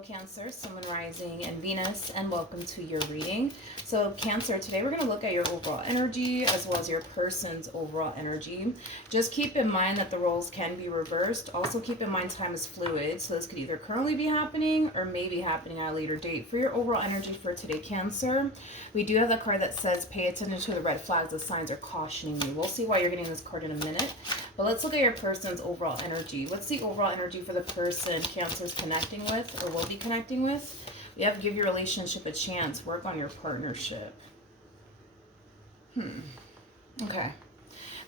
Cancer, Sun, Rising, and Venus, and welcome to your reading. So Cancer, today we're going to look at your overall energy as well as your person's overall energy. Just keep in mind that the roles can be reversed. Also keep in mind time is fluid, so this could either currently be happening or maybe happening at a later date. For your overall energy for today, Cancer, we do have the card that says pay attention to the red flags. The signs are cautioning you. We'll see why you're getting this card in a minute, but let's look at your person's overall energy. What's the overall energy for the person Cancer's connecting with or will be connecting with? We have give your relationship a chance. Work on your partnership. Okay.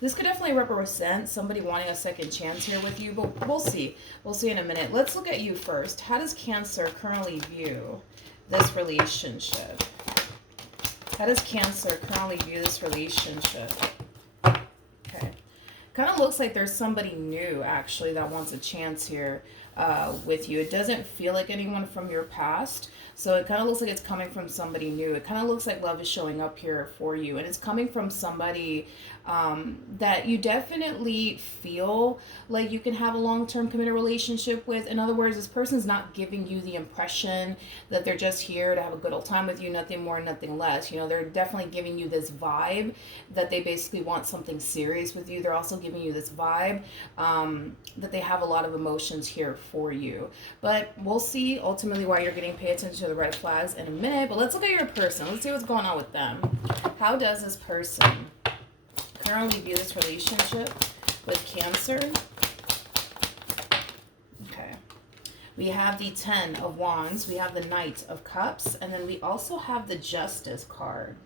This could definitely represent somebody wanting a second chance here with you, but we'll see. We'll see in a minute. Let's look at you first. How does Cancer currently view this relationship? How does Cancer currently view this relationship? Okay. Kind of looks like there's somebody new, actually, that wants a chance here with you. It doesn't feel like anyone from your past, so it kind of looks like it's coming from somebody new. It kind of looks like love is showing up here for you, and it's coming from somebody that you definitely feel like you can have a long-term committed relationship with. In other words, this person's not giving you the impression that they're just here to have a good old time with you, nothing more, nothing less. You know, they're definitely giving you this vibe that they basically want something serious with you. They're also giving you this vibe that they have a lot of emotions here for you. But we'll see ultimately why you're getting pay attention to the red flags in a minute. But let's look at your person. Let's see what's going on with them. How does this person currently view this relationship with Cancer? Okay. We have the 10 of Wands. We have the Knight of Cups. And then we also have the Justice card.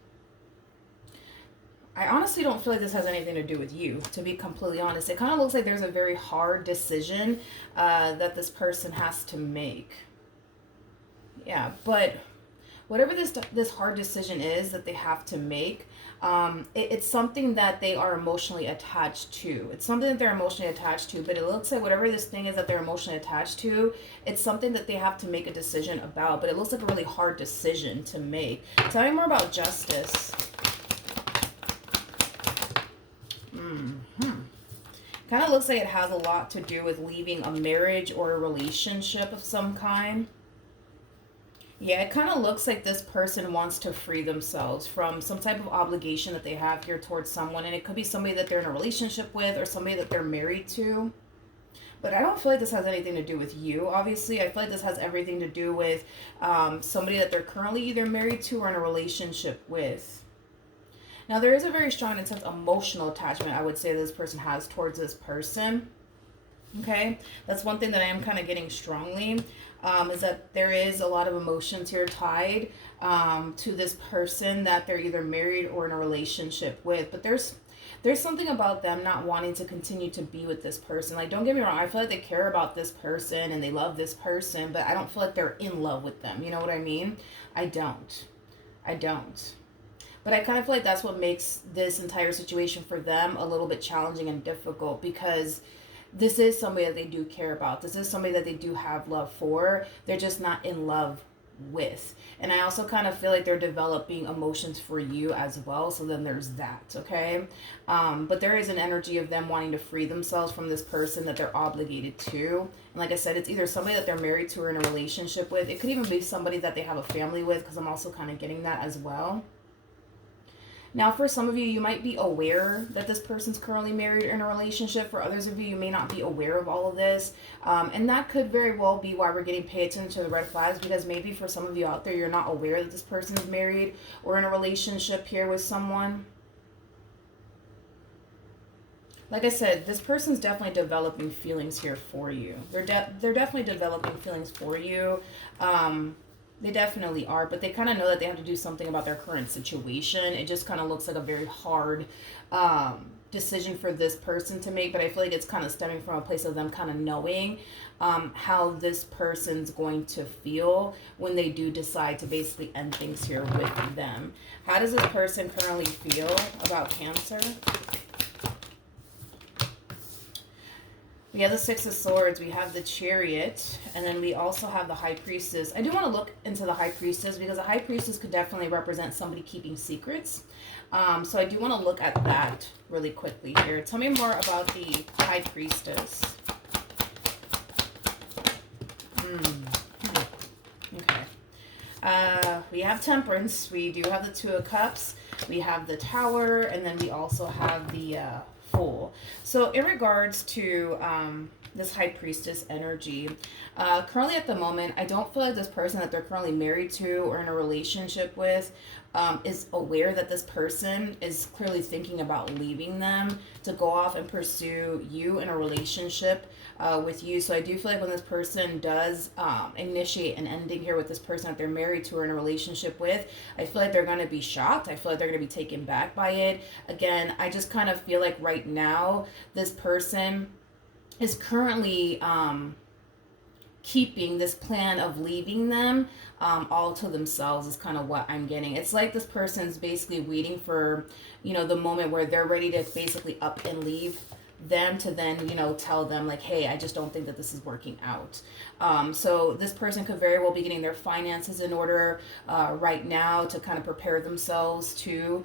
I honestly don't feel like this has anything to do with you, to be completely honest. It kind of looks like there's a very hard decision that this person has to make. Yeah, but whatever this hard decision is that they have to make, it's something that they are emotionally attached to. It's something that they're emotionally attached to, but it looks like whatever this thing is that they're emotionally attached to, it's something that they have to make a decision about, but it looks like a really hard decision to make. Tell me more about Justice. Kind of looks like it has a lot to do with leaving a marriage or a relationship of some kind. Yeah, it kind of looks like this person wants to free themselves from some type of obligation that they have here towards someone. And it could be somebody that they're in a relationship with or somebody that they're married to. But I don't feel like this has anything to do with you, obviously. I feel like this has everything to do with somebody that they're currently either married to or in a relationship with. Now, there is a very strong, intense emotional attachment, I would say, this person has towards this person. Okay? That's one thing that I am kind of getting strongly, is that there is a lot of emotions here tied to this person that they're either married or in a relationship with. But there's something about them not wanting to continue to be with this person. Like, don't get me wrong, I feel like they care about this person and they love this person, but I don't feel like they're in love with them. You know what I mean? I don't. But I kind of feel like that's what makes this entire situation for them a little bit challenging and difficult, because this is somebody that they do care about. This is somebody that they do have love for. They're just not in love with. And I also kind of feel like they're developing emotions for you as well. So then there's that, okay? But there is an energy of them wanting to free themselves from this person that they're obligated to. And like I said, it's either somebody that they're married to or in a relationship with. It could even be somebody that they have a family with, because I'm also kind of getting that as well. Now, for some of you, you might be aware that this person's currently married or in a relationship. For others of you, you may not be aware of all of this. And that could very well be why we're getting paid attention to the red flags, because maybe for some of you out there, you're not aware that this person is married or in a relationship here with someone. Like I said, this person's definitely developing feelings here for you. They're definitely developing feelings for you. They definitely are, but they kind of know that they have to do something about their current situation. It just kind of looks like a very hard decision for this person to make, but I feel like it's kind of stemming from a place of them kind of knowing how this person's going to feel when they do decide to basically end things here with them. How does this person currently feel about Cancer? We have the Six of Swords, we have the Chariot, and then we also have the High Priestess. I do want to look into the High Priestess, because the High Priestess could definitely represent somebody keeping secrets. So I do want to look at that really quickly here. Tell me more about the High Priestess. We have Temperance. We do have the Two of Cups. We have the Tower, and then we also have the Fool. So in regards to this High Priestess energy, currently at the moment, I don't feel like this person that they're currently married to or in a relationship with is aware that this person is clearly thinking about leaving them to go off and pursue you in a relationship with you. So I do feel like when this person does initiate an ending here with this person that they're married to or in a relationship with, I feel like they're going to be shocked. I feel like they're going to be taken back by it. Again, I just kind of feel like right now this person is currently keeping this plan of leaving them all to themselves is kind of what I'm getting. It's like this person's basically waiting for, you know, the moment where they're ready to basically up and leave them to then, you know, tell them like, hey, I just don't think that this is working out. So this person could very well be getting their finances in order right now to kind of prepare themselves to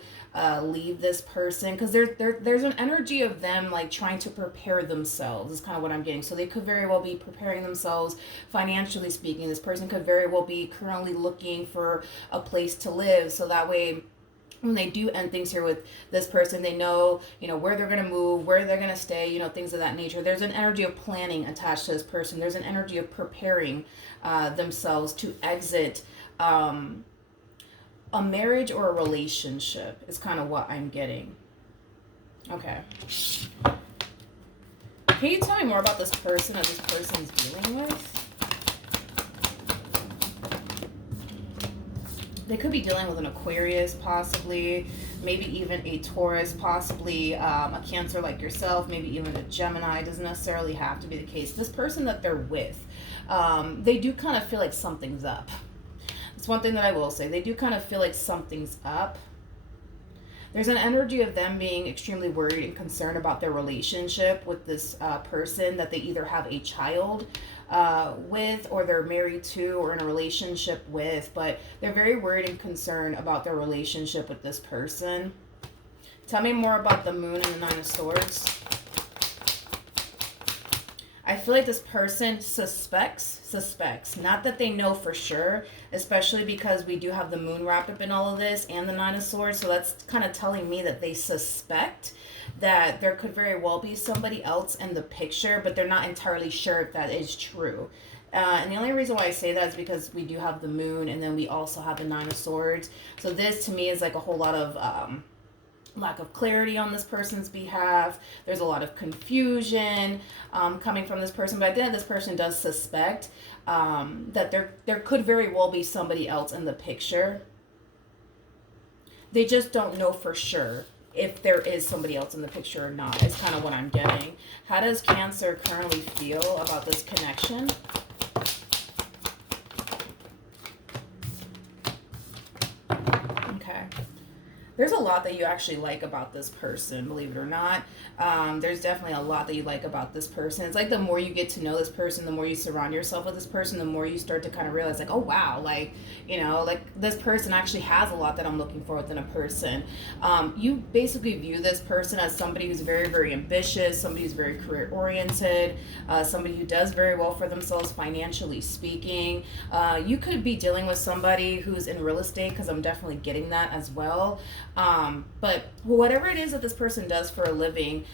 leave this person, because there's an energy of them like trying to prepare themselves is kind of what I'm getting. So they could very well be preparing themselves financially speaking. This person could very well be currently looking for a place to live, so that way when they do end things here with this person, they know, you know, where they're going to move, where they're going to stay, you know, things of that nature. There's an energy of planning attached to this person. There's an energy of preparing themselves to exit a marriage or a relationship is kind of what I'm getting. Okay. Can you tell me more about this person that this person's dealing with? They could be dealing with an Aquarius, possibly, maybe even a Taurus, possibly a Cancer like yourself, maybe even a Gemini. It doesn't necessarily have to be the case. This person that they're with, they do kind of feel like something's up. It's one thing that I will say. They do kind of feel like something's up. There's an energy of them being extremely worried and concerned about their relationship with this person that they either have a child with, or they're married to, or in a relationship with, but they're very worried and concerned about their relationship with this person. Tell me more about the Moon and the Nine of Swords. I feel like this person suspects, not that they know for sure, especially because we do have the Moon wrapped up in all of this and the Nine of Swords, so that's kind of telling me that they suspect that there could very well be somebody else in the picture, but they're not entirely sure if that is true. And the only reason why I say that is because we do have the Moon, and then we also have the Nine of Swords. So this, to me, is like a whole lot of lack of clarity on this person's behalf. There's a lot of confusion coming from this person, but I think this person does suspect that there could very well be somebody else in the picture. They just don't know for sure if there is somebody else in the picture or not, is kind of what I'm getting. How does Cancer currently feel about this connection? Okay. There's a lot that you actually like about this person, believe it or not. There's definitely a lot that you like about this person. It's like the more you get to know this person, the more you surround yourself with this person, the more you start to kind of realize like, oh wow, like, you know, like this person actually has a lot that I'm looking for within a person. You basically view this person as somebody who's very, very ambitious, somebody who's very career oriented, somebody who does very well for themselves financially speaking. You could be dealing with somebody who's in real estate, because I'm definitely getting that as well. But whatever it is that this person does for a living,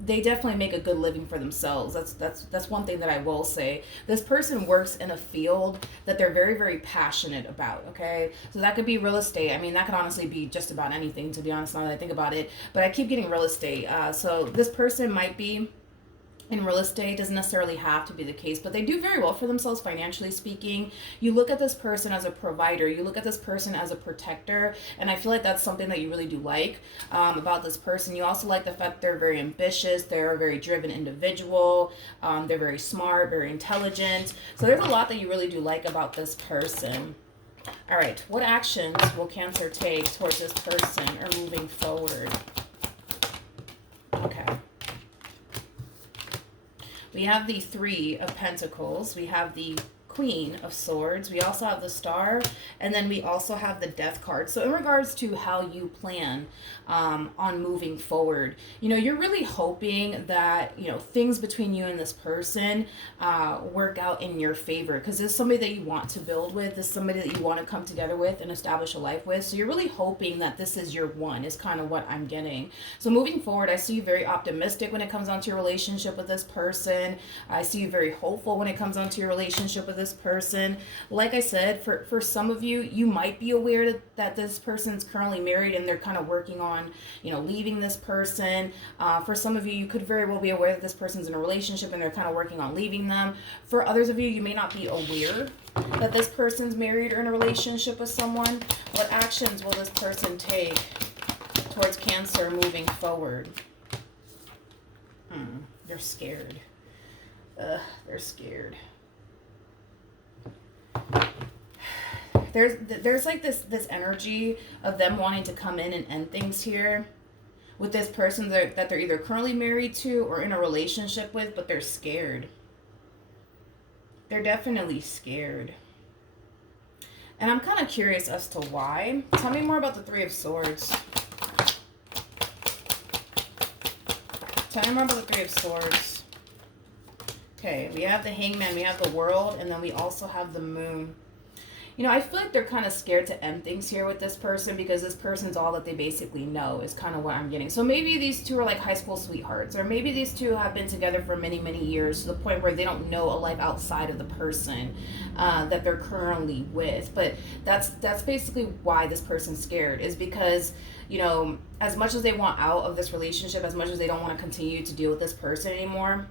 they definitely make a good living for themselves. That's one thing that I will say. This person works in a field that they're very, very passionate about, okay? So that could be real estate. I mean, that could honestly be just about anything, to be honest, now that I think about it. But I keep getting real estate. So this person might be in real estate. Doesn't necessarily have to be the case, but they do very well for themselves financially speaking. You look at this person as a provider, you look at this person as a protector, and I feel like that's something that you really do like about this person. You also like the fact they're very ambitious, they're a very driven individual, they're very smart, very intelligent. So there's a lot that you really do like about this person. All right, what actions will Cancer take towards this person or moving forward? Okay. We have the Three of Pentacles. We have the Queen of Swords. We also have the Star, and then we also have the Death card. So in regards to how you plan on moving forward, you know, you're really hoping that, you know, things between you and this person work out in your favor, because this is somebody that you want to build with. This is somebody that you want to come together with and establish a life with. So you're really hoping that this is your one, is kind of what I'm getting. So moving forward, I see you very optimistic when it comes down to your relationship with this person. I see you very hopeful when it comes down to your relationship with this person. Like I said, for some of you, you might be aware that this person's currently married and they're kind of working on, you know, leaving this person. For some of you, you could very well be aware that this person's in a relationship and they're kind of working on leaving them. For others of you, you may not be aware that this person's married or in a relationship with someone. What actions will this person take towards Cancer moving forward? They're scared. They're scared. There's like this energy of them wanting to come in and end things here with this person that they're either currently married to or in a relationship with, but they're scared. They're definitely scared. And I'm kind of curious as to why. Tell me more about the Three of Swords. Tell me more about the Three of Swords. Okay, we have the Hangman, we have the World, and then we also have the Moon. You know, I feel like they're kind of scared to end things here with this person, because this person's all that they basically know, is kind of what I'm getting. So maybe these two are like high school sweethearts, or maybe these two have been together for many, many years, to the point where they don't know a life outside of the person that they're currently with. But that's basically why this person's scared, is because, you know, as much as they want out of this relationship, as much as they don't want to continue to deal with this person anymore,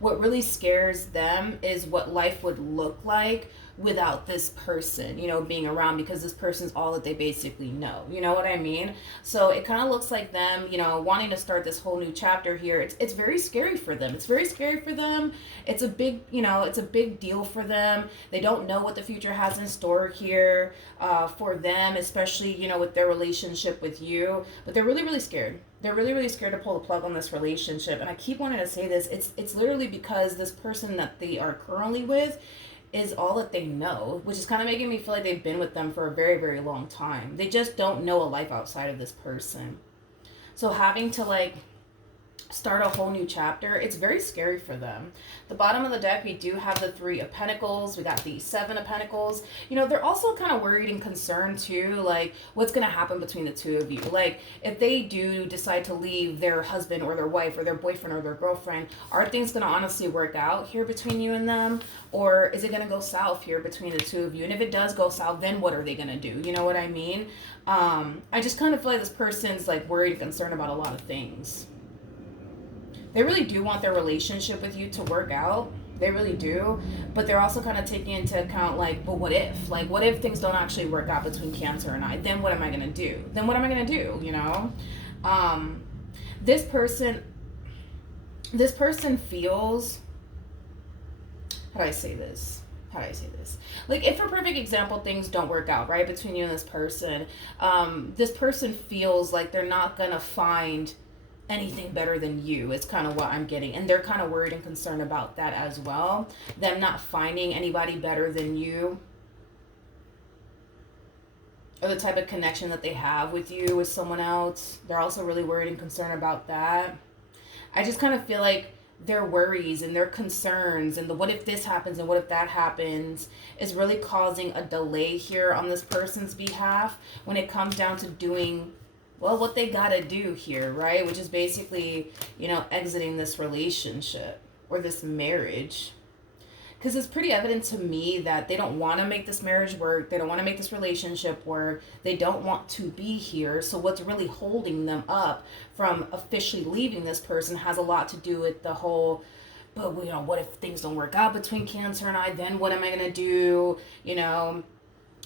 what really scares them is what life would look like without this person, you know, being around, because this person's all that they basically know. You know what I mean? So it kind of looks like them, you know, wanting to start this whole new chapter here. It's very scary for them. It's very scary for them. It's a big, you know, it's a big deal for them. They don't know what the future has in store here for them, especially, you know, with their relationship with you. But they're really, really scared. They're really, really scared to pull the plug on this relationship. And I keep wanting to say this. It's literally because this person that they are currently with is all that they know, which is kind of making me feel like they've been with them for a very, very long time. They just don't know a life outside of this person. So having to like start a whole new chapter, it's very scary for them. The bottom of the deck, we do have the Three of Pentacles. We got the Seven of Pentacles. You know, they're also kind of worried and concerned too, like what's going to happen between the two of you. Like if they do decide to leave their husband or their wife or their boyfriend or their girlfriend, are things going to honestly work out here between you and them? Or is it going to go south here between the two of you? And if it does go south, then what are they going to do? You know what I mean? I just kind of feel like this person's like worried and concerned about a lot of things. They really do want their relationship with you to work out. They really do. But they're also kind of taking into account, like, but what if? Like, what if things don't actually work out between Cancer and I? Then what am I going to do? Then what am I going to do, you know? This person feels... How do I say this? Like, if for perfect example, things don't work out, right, between you and this person feels like they're not going to find anything better than you. It's kind of what I'm getting. And they're kind of worried and concerned about that as well. Them not finding anybody better than you, or the type of connection that they have with you with someone else. They're also really worried and concerned about that. I just kind of feel like their worries and their concerns and the what if this happens and what if that happens is really causing a delay here on this person's behalf when it comes down to doing, well, what they gotta do here, right? Which is basically, you know, exiting this relationship or this marriage. Because it's pretty evident to me that they don't want to make this marriage work. They don't want to make this relationship work. They don't want to be here. So what's really holding them up from officially leaving this person has a lot to do with the whole, but, you know, what if things don't work out between Cancer and I? Then what am I going to do? You know,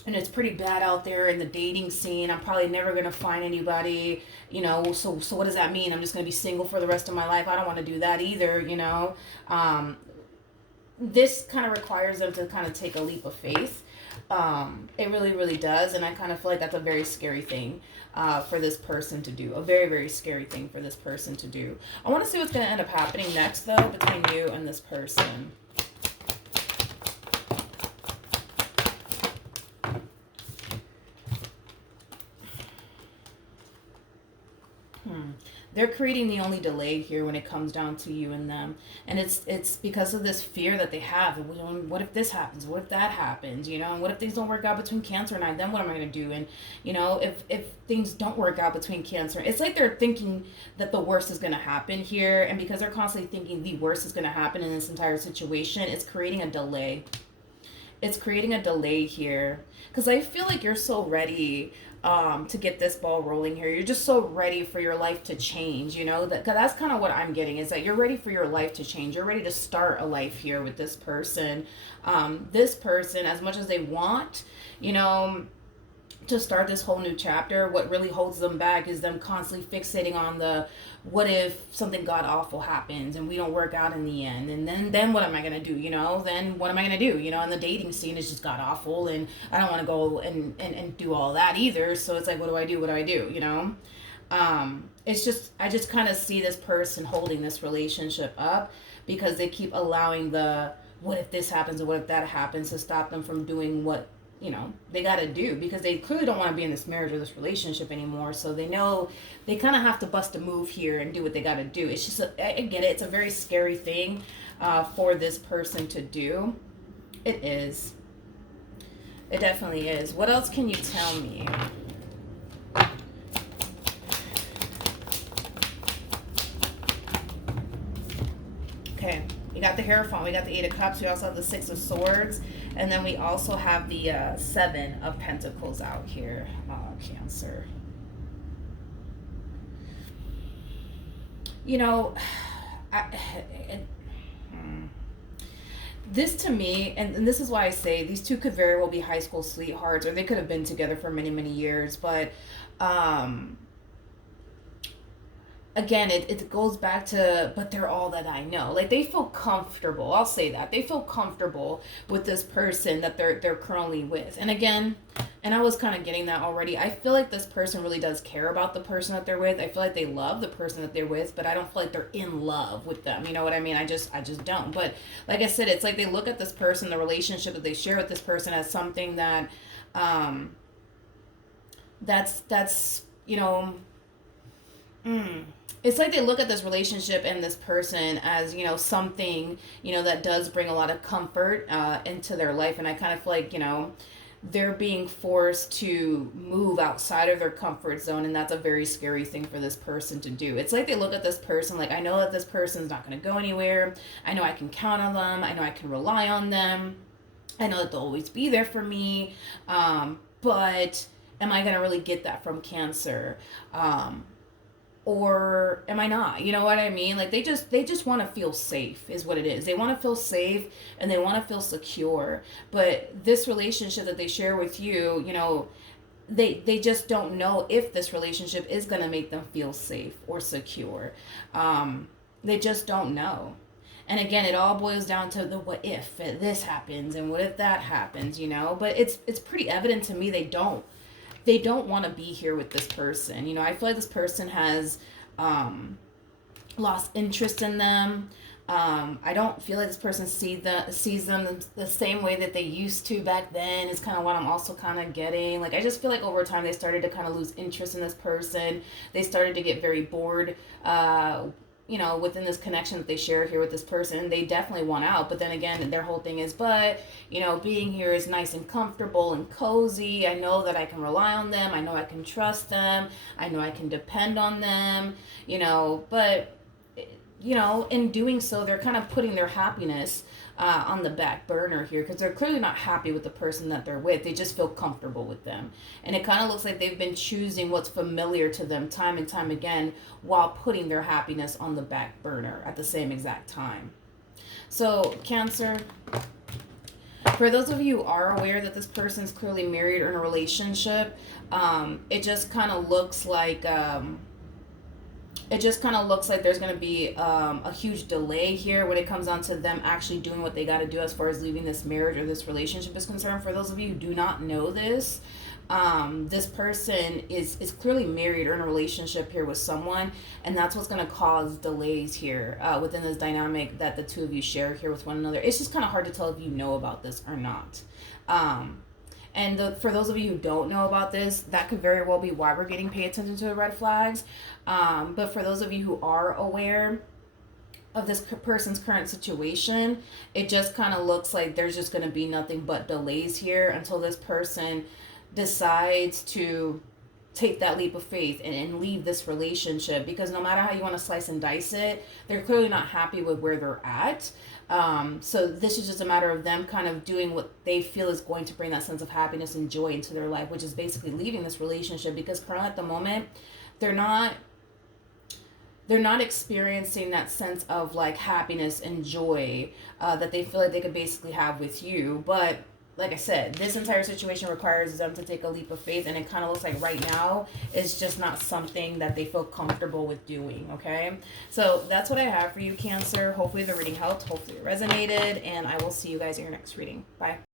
and it's pretty bad out there in the dating scene. I'm probably never going to find anybody, you know, so what does that mean? I'm just going to be single for the rest of my life? I don't want to do that either, you know. This kind of requires them to kind of take a leap of faith. It really, really does. And I kind of feel like that's a very scary thing for this person to do. A very, very scary thing for this person to do. I want to see what's going to end up happening next, though, between you and this person. They're creating the only delay here when it comes down to you and them. And it's because of this fear that they have. What if this happens? What if that happens? You know, and what if things don't work out between Cancer and I? Then what am I going to do? And, you know, if things don't work out between Cancer, it's like they're thinking that the worst is going to happen here. And because they're constantly thinking the worst is going to happen in this entire situation, it's creating a delay. It's creating a delay here. Because I feel like you're so ready to get this ball rolling here. You're just so ready for your life to change, you know? That's kind of what I'm getting, is that you're ready for your life to change. You're ready to start a life here with this person. This person, as much as they want, you know, to start this whole new chapter, what really holds them back is them constantly fixating on the what if something god awful happens and we don't work out in the end, and then what am I gonna do, you know? Then what am I gonna do, you know? And the dating scene is just god awful, and I don't want to go and do all that either. So it's like, what do I do, you know? It's just, I just kind of see this person holding this relationship up because they keep allowing the what if this happens or what if that happens to stop them from doing what, you know, they got to do, because they clearly don't want to be in this marriage or this relationship anymore. So they know they kind of have to bust a move here and do what they got to do. It's just, I get it. It's a very scary thing for this person to do. It is. It definitely is. What else can you tell me? Okay. We got the Hierophant. We got the 8 of Cups. We also have the 6 of Swords. And then we also have the 7 of Pentacles out here. Cancer. You know, this to me, and this is why I say these two could very well be high school sweethearts, or they could have been together for many, many years. But again, it goes back to, but they're all that I know. Like, they feel comfortable. I'll say that. They feel comfortable with this person that they're currently with. And again, and I was kind of getting that already, I feel like this person really does care about the person that they're with. I feel like they love the person that they're with, but I don't feel like they're in love with them. You know what I mean? I just don't. But like I said, it's like they look at this person, the relationship that they share with this person, as something that that's you know, it's like they look at this relationship and this person as, you know, something, you know, that does bring a lot of comfort into their life. And I kind of feel like, you know, they're being forced to move outside of their comfort zone, and that's a very scary thing for this person to do. It's like they look at this person like, I know that this person's not going to go anywhere. I know I can count on them. I know I can rely on them. I know that they'll always be there for me. But am I going to really get that from Cancer? Or am I not? You know what I mean? Like, they just want to feel safe is what it is. They want to feel safe and they want to feel secure. But this relationship that they share with you, you know, they just don't know if this relationship is going to make them feel safe or secure. They just don't know. And again, it all boils down to the what if this happens and what if that happens, you know? But it's pretty evident to me they don't want to be here with this person. You know, I feel like this person has lost interest in them. I don't feel like this person sees them the same way that they used to back then, is kind of what I'm also kind of getting. Like, I just feel like over time they started to kind of lose interest in this person. They started to get very bored, you know, within this connection that they share here with this person. They definitely want out, but then again, their whole thing is, but, you know, being here is nice and comfortable and cozy. I know that I can rely on them. I know I can trust them. I know I can depend on them, you know, but, you know, in doing so, they're kind of putting their happiness on the back burner here, because they're clearly not happy with the person that they're with. They just feel comfortable with them. And it kind of looks like they've been choosing what's familiar to them time and time again, while putting their happiness on the back burner at the same exact time. So, Cancer, for those of you who are aware that this person's clearly married or in a relationship, it just kind of looks like there's going to be a huge delay here when it comes down to them actually doing what they got to do as far as leaving this marriage or this relationship is concerned. For those of you who do not know this, this person is clearly married or in a relationship here with someone, and that's what's going to cause delays here within this dynamic that the two of you share here with one another. It's just kind of hard to tell if you know about this or not. And for those of you who don't know about this, that could very well be why we're getting pay attention to the red flags. But for those of you who are aware of this person's current situation, it just kind of looks like there's just going to be nothing but delays here until this person decides to take that leap of faith and leave this relationship. Because no matter how you want to slice and dice it, they're clearly not happy with where they're at. So this is just a matter of them kind of doing what they feel is going to bring that sense of happiness and joy into their life, which is basically leaving this relationship. Because currently at the moment, they're not experiencing that sense of like happiness and joy that they feel like they could basically have with you. But like I said, this entire situation requires them to take a leap of faith, and it kind of looks like right now it's just not something that they feel comfortable with doing, okay? So that's what I have for you, Cancer. Hopefully the reading helped. Hopefully it resonated, and I will see you guys in your next reading. Bye.